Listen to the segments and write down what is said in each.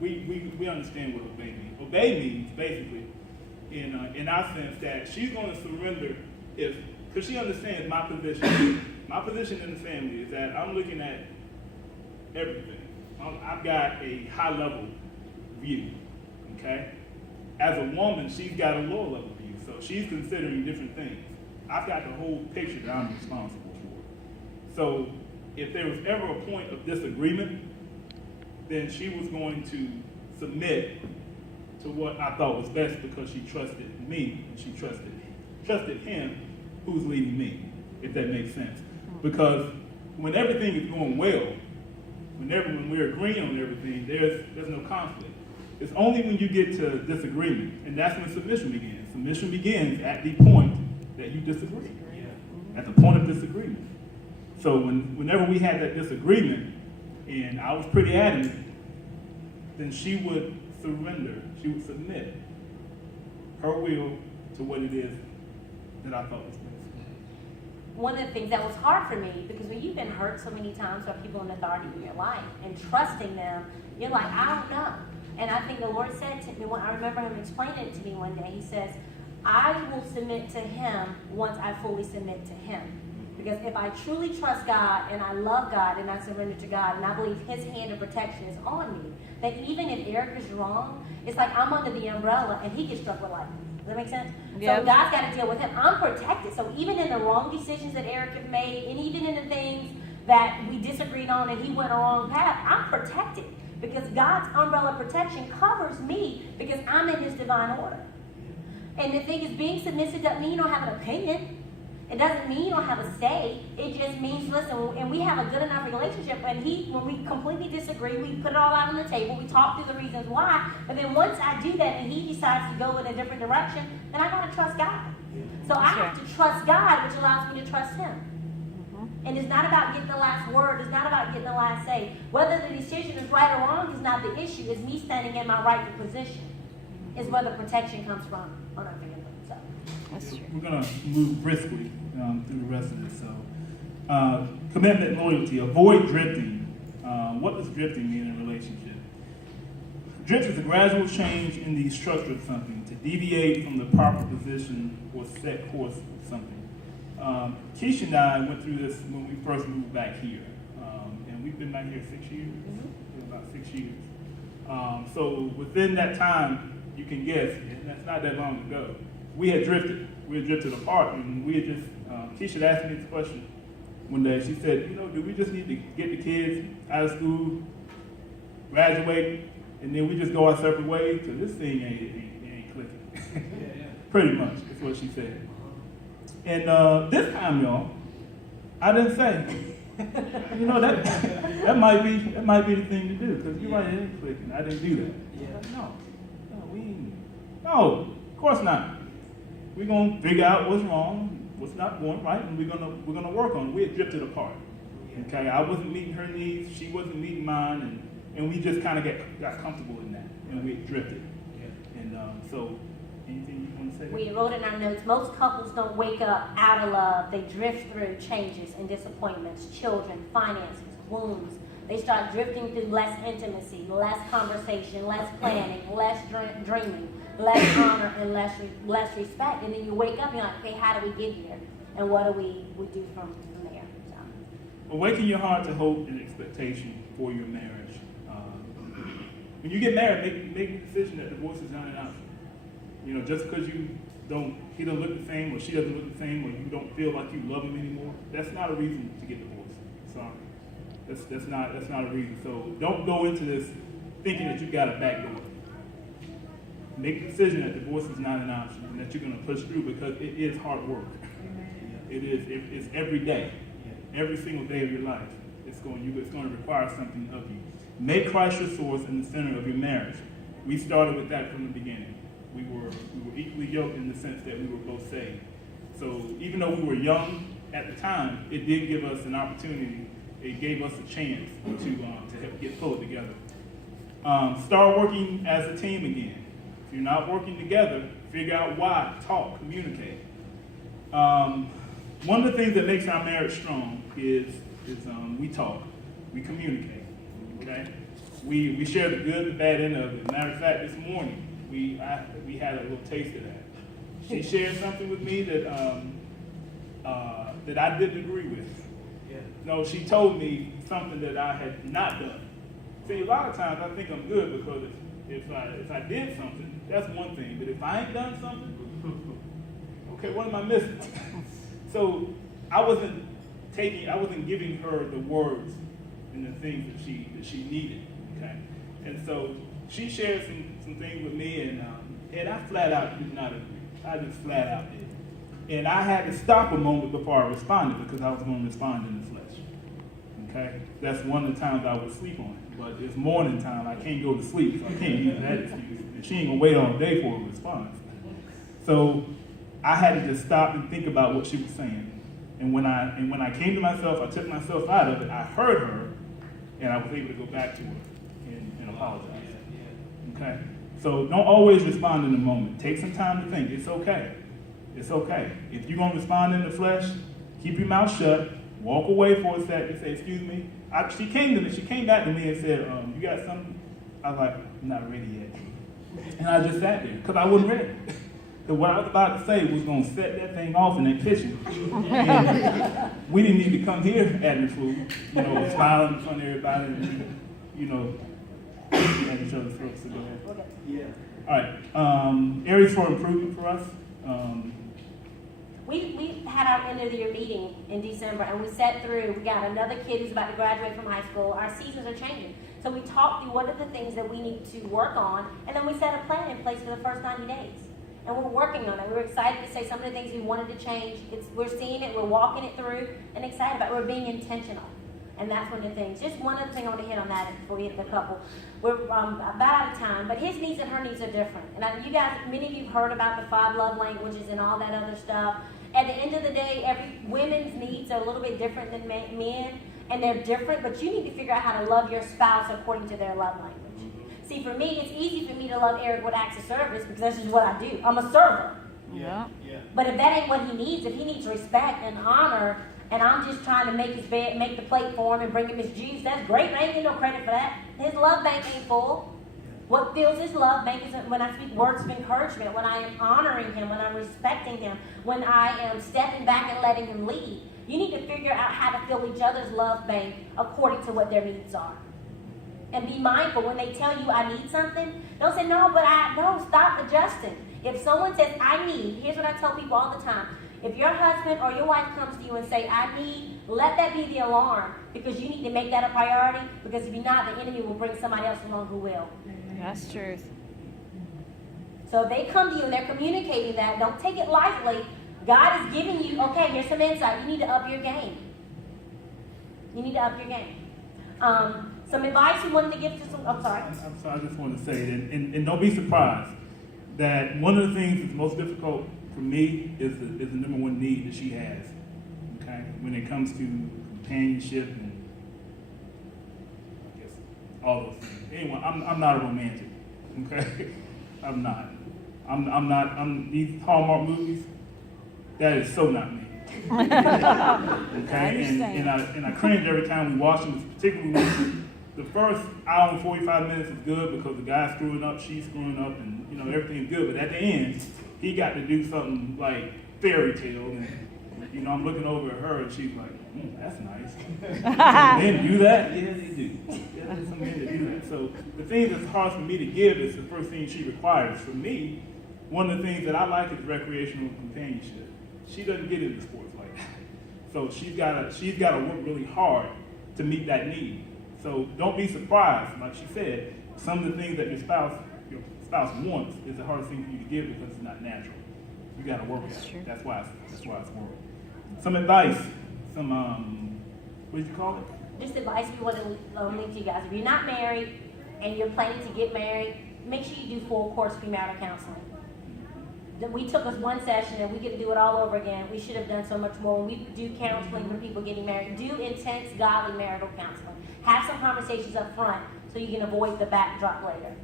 we understand what obey means. Obey means basically, in our sense, that she's going to surrender because she understands my position. My position in the family is that I'm looking at everything. I've got a high level view, okay? As a woman, she's got a lower level view, so she's considering different things. I've got the whole picture that I'm responsible for. So if there was ever a point of disagreement, then she was going to submit to what I thought was best because she trusted me and she trusted him who's leading me, if that makes sense. Because when everything is going well, when we're agreeing on everything, there's no conflict. It's only when you get to disagreement, and that's when submission begins. Submission begins at the point that you disagree, at the point of disagreement. So whenever we had that disagreement, and I was pretty adamant, then she would surrender, she would submit her will to what it is that I thought was best. One of the things that was hard for me, because when you've been hurt so many times by people in authority in your life and trusting them, you're like, I don't know. And I think the Lord said to me, when I remember him explaining it to me one day, he says, I will submit to him once I fully submit to him. Because if I truly trust God and I love God and I surrender to God and I believe his hand of protection is on me, that even if Eric is wrong, it's like I'm under the umbrella and he gets struck with lightning. Does that make sense? Yep. So God's got to deal with him. I'm protected. So even in the wrong decisions that Eric has made, and even in the things that we disagreed on and he went a wrong path, I'm protected. Because God's umbrella protection covers me because I'm in his divine order. And the thing is, being submissive doesn't mean you don't have an opinion. It doesn't mean you don't have a say. It just means, listen, and we have a good enough relationship, and when we completely disagree, we put it all out on the table, we talk through the reasons why, but then once I do that and he decides to go in a different direction, then I gotta trust God. So I have to trust God, which allows me to trust him. And it's not about getting the last word, it's not about getting the last say. Whether the decision is right or wrong is not the issue, it's me standing in my rightful position. Is where the protection comes from on our family. So we're going to move briskly through the rest of this. So, commitment and loyalty. Avoid drifting. What does drifting mean in a relationship? Drift is a gradual change in the structure of something, to deviate from the proper position or set course of something. Keisha and I went through this when we first moved back here. And we've been back here 6 years, about 6 years. So within that time, you can guess, and that's not that long ago, we had drifted. We had drifted apart, and we had just, Keisha asked me this question one day. She said, do we just need to get the kids out of school, graduate, and then we just go our separate ways? Because this thing ain't clicking. Pretty much, that's what she said. And this time, y'all, I didn't say, that might be the thing to do, because you're right, it ain't clicking. I didn't do that. No, of course not. We're gonna figure out what's wrong, what's not going right, and we're gonna work on it. We had drifted apart. Okay, I wasn't meeting her needs, she wasn't meeting mine, and we just kind of got comfortable in that, and we had drifted. And so, anything you want to say? We wrote in our notes, most couples don't wake up out of love. They drift through changes and disappointments, children, finances, wounds. They start drifting through less intimacy, less conversation, less planning, less dreaming, less honor, and less respect. And then you wake up and you're like, okay, how do we get here? And what do we do from there? So. Awaken your heart to hope and expectation for your marriage. When you get married, make a decision that divorce is not an option. Just because he doesn't look the same, or she doesn't look the same, or you don't feel like you love him anymore, that's not a reason to get divorced. Sorry. That's not a reason. So don't go into this thinking that you got a back door. Make a decision that divorce is not an option and that you're going to push through, because it is hard work. It is. It's every day, every single day of your life. It's going to require something of you. Make Christ your source and the center of your marriage. We started with that from the beginning. We were equally yoked in the sense that we were both saved. So even though we were young at the time, it did give us an opportunity. It gave us a chance to help pull it together. Start working as a team again. If you're not working together, figure out why. Talk, communicate. One of the things that makes our marriage strong is we talk, we communicate. Okay, we share the good and the bad end of it. Matter of fact, this morning we had a little taste of that. She shared something with me that that I didn't agree with. Yeah. No, she told me something that I had not done. See, a lot of times I think I'm good because if I did something, that's one thing. But if I ain't done something, okay, what am I missing? So I wasn't giving her the words and the things that she needed. Okay, and so she shared some things with me, and I flat out did not agree. I just flat out did. And I had to stop a moment before I responded because I was going to respond in the flesh. Okay? That's one of the times I would sleep on it. But it's morning time, I can't go to sleep, so I can't use that excuse. And she ain't going to wait all day for a response. So I had to just stop and think about what she was saying. And when I came to myself, I took myself out of it, I heard her, and I was able to go back to her and apologize. Okay? So don't always respond in the moment. Take some time to think. It's okay. It's okay. If you're going to respond in the flesh, keep your mouth shut, walk away for a second, say, excuse me. She came back to me and said, you got something? I was like, I'm not ready yet. And I just sat there because I wasn't ready. Because what I was about to say was going to set that thing off in the kitchen. And we didn't need to come here acting fool, smiling in front of everybody and, at each other's throats. So go ahead. Yeah. All right. Areas for improvement for us. We had our end of the year meeting in December, and we sat through. We got another kid who's about to graduate from high school. Our seasons are changing. So we talked through what are the things that we need to work on, and then we set a plan in place for the first 90 days. And we're working on it. We're excited to say some of the things we wanted to change. We're seeing it, we're walking it through, and excited about it. We're being intentional. And that's one of the things. Just one other thing I want to hit on that before we hit the couple. We're about out of time, but his needs and her needs are different. And you guys, many of you have heard about the 5 love languages and all that other stuff. At the end of the day, women's needs are a little bit different than men, and they're different, but you need to figure out how to love your spouse according to their love language. See, for me, it's easy for me to love Eric with acts of service because that's just what I do. I'm a server. Yeah. But if that ain't what he needs, if he needs respect and honor, and I'm just trying to make his bed, make the plate for him and bring him his juice, that's great. I ain't getting no credit for that. His love bank ain't full. What fills his love bank is when I speak words of encouragement, when I am honoring him, when I'm respecting him, when I am stepping back and letting him lead. You need to figure out how to fill each other's love bank according to what their needs are. And be mindful when they tell you I need something, don't say no, stop adjusting. If someone says I need, here's what I tell people all the time. If your husband or your wife comes to you and say I need, let that be the alarm, because you need to make that a priority, because if you're not, the enemy will bring somebody else along who will. That's truth. So if they come to you and they're communicating that, don't take it lightly. God is giving you, okay, here's some insight. You need to up your game. You need to up your game. Some advice you wanted to give to some, I'm sorry. I'm sorry, I just want to say that, and don't be surprised that one of the things that's most difficult for me is the number one need that she has, okay, when it comes to companionship and I guess all those things. Anyway, I'm not a romantic, okay? I'm not. I'm these Hallmark movies, that is so not me. Okay, and I cringe every time we watch them, particularly the first hour and 45 minutes is good because the guy's screwing up, she's screwing up, and everything's good. But at the end, he got to do something like fairy tale, and I'm looking over at her, and she's like, "That's nice." Men do that? Yeah, they do. Yeah, there's some men that do that. So the thing that's hard for me to give is the first thing she requires. For me, one of the things that I like is recreational companionship. She doesn't get into sports like that, so she's got to work really hard to meet that need. So don't be surprised, like she said, some of the things that your spouse wants is the hardest thing for you to give because it's not natural. You got to work at it. That's why it's work. Some advice, some what did you call it? Just advice we want to leave to you guys. If you're not married and you're planning to get married, make sure you do full course premarital counseling. We took us one session and we get to do it all over again. We should have done so much more. When we do counseling for people getting married, do intense, godly marital counseling. Have some conversations up front so you can avoid the backdrop later.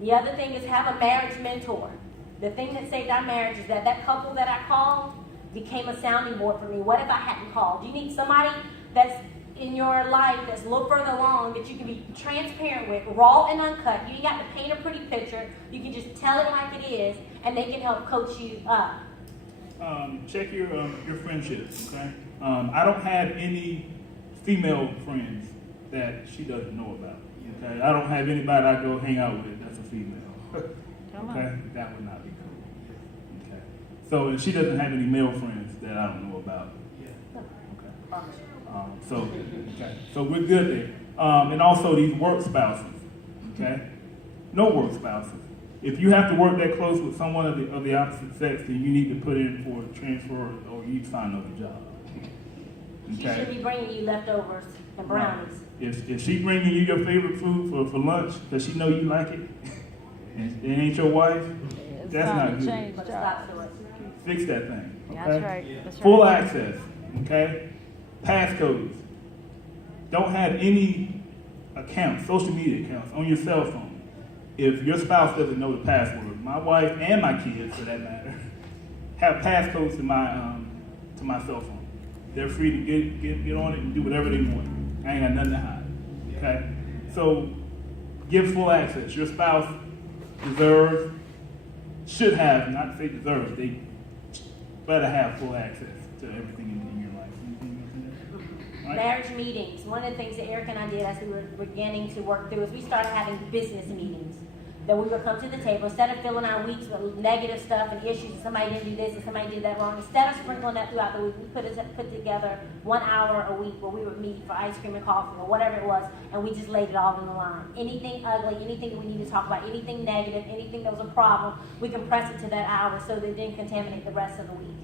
The other thing is have a marriage mentor. The thing that saved our marriage is that couple that I called became a sounding board for me. What if I hadn't called? You need somebody that's in your life that's a little further along that you can be transparent with, raw and uncut. You ain't got to paint a pretty picture. You can just tell it like it is, and they can help coach you up. Check your friendships, okay? I don't have any female friends that she doesn't know about. Okay, I don't have anybody I go hang out with that's a female. Okay, that would not be cool. Okay, so and she doesn't have any male friends that I don't know about. Okay, so we're good there. And also these work spouses. Okay, no work spouses. If you have to work that close with someone of the opposite sex, then you need to put in for a transfer or you need to find another job. She should be bringing you leftovers and brownies. If she bringing you your favorite food for lunch because she know you like it, and it ain't your wife, that's not good. But stop to it. Fix that thing. Okay? That's right. That's right. Full access. Okay. Passcodes. Don't have any accounts, social media accounts on your cell phone if your spouse doesn't know the password. My wife and my kids, for that matter, have passcodes to my cell phone. They're free to get on it and do whatever they want. I ain't got nothing to hide. Okay? So give full access. Your spouse deserves, should have, not to say deserves, they better have full access to everything in your life. Anything else in there? Right? Marriage meetings. One of the things that Eric and I did as we were beginning to work through is we started having business meetings. That we would come to the table, instead of filling our weeks with negative stuff and issues, and somebody didn't do this and somebody did that wrong, instead of sprinkling that throughout the week, we put together 1 hour a week where we would meet for ice cream and coffee or whatever it was, and we just laid it all on the line. Anything ugly, anything we need to talk about, anything negative, anything that was a problem, we compressed it to that hour so that it didn't contaminate the rest of the week.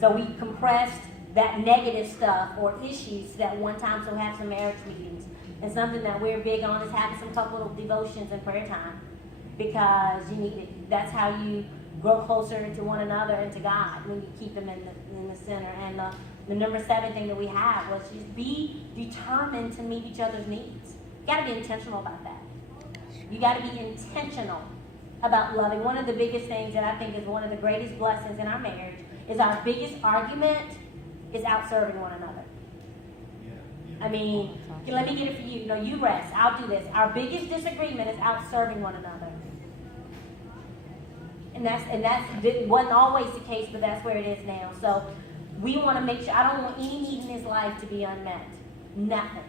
So we compressed that negative stuff or issues to that one time, so we have some marriage meetings. And something that we're big on is having some couple of devotions and prayer time. Because you need it. That's how you grow closer to one another and to God, when you keep them in the center. And the number 7 thing that we have was just be determined to meet each other's needs. You got to be intentional about that. You got to be intentional about loving. One of the biggest things that I think is one of the greatest blessings in our marriage is our biggest argument is out serving one another. I mean, let me get it for you. No, you rest. I'll do this. Our biggest disagreement is out serving one another. And that wasn't always the case, but that's where it is now. So we want to make sure, I don't want any need in his life to be unmet. Nothing.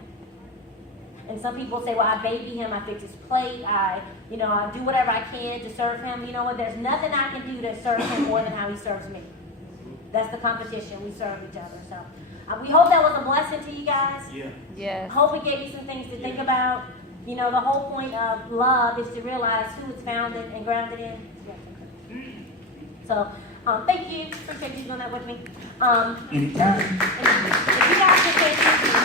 And some people say, well, I baby him, I fix his plate, I do whatever I can to serve him. You know what? There's nothing I can do to serve him more than how he serves me. That's the competition. We serve each other. So we hope that was a blessing to you guys. Yeah. Yes. Hope we gave you some things to think about. You know, the whole point of love is to realize who it's founded and grounded in. So, thank you. Appreciate you doing that with me. Anytime. If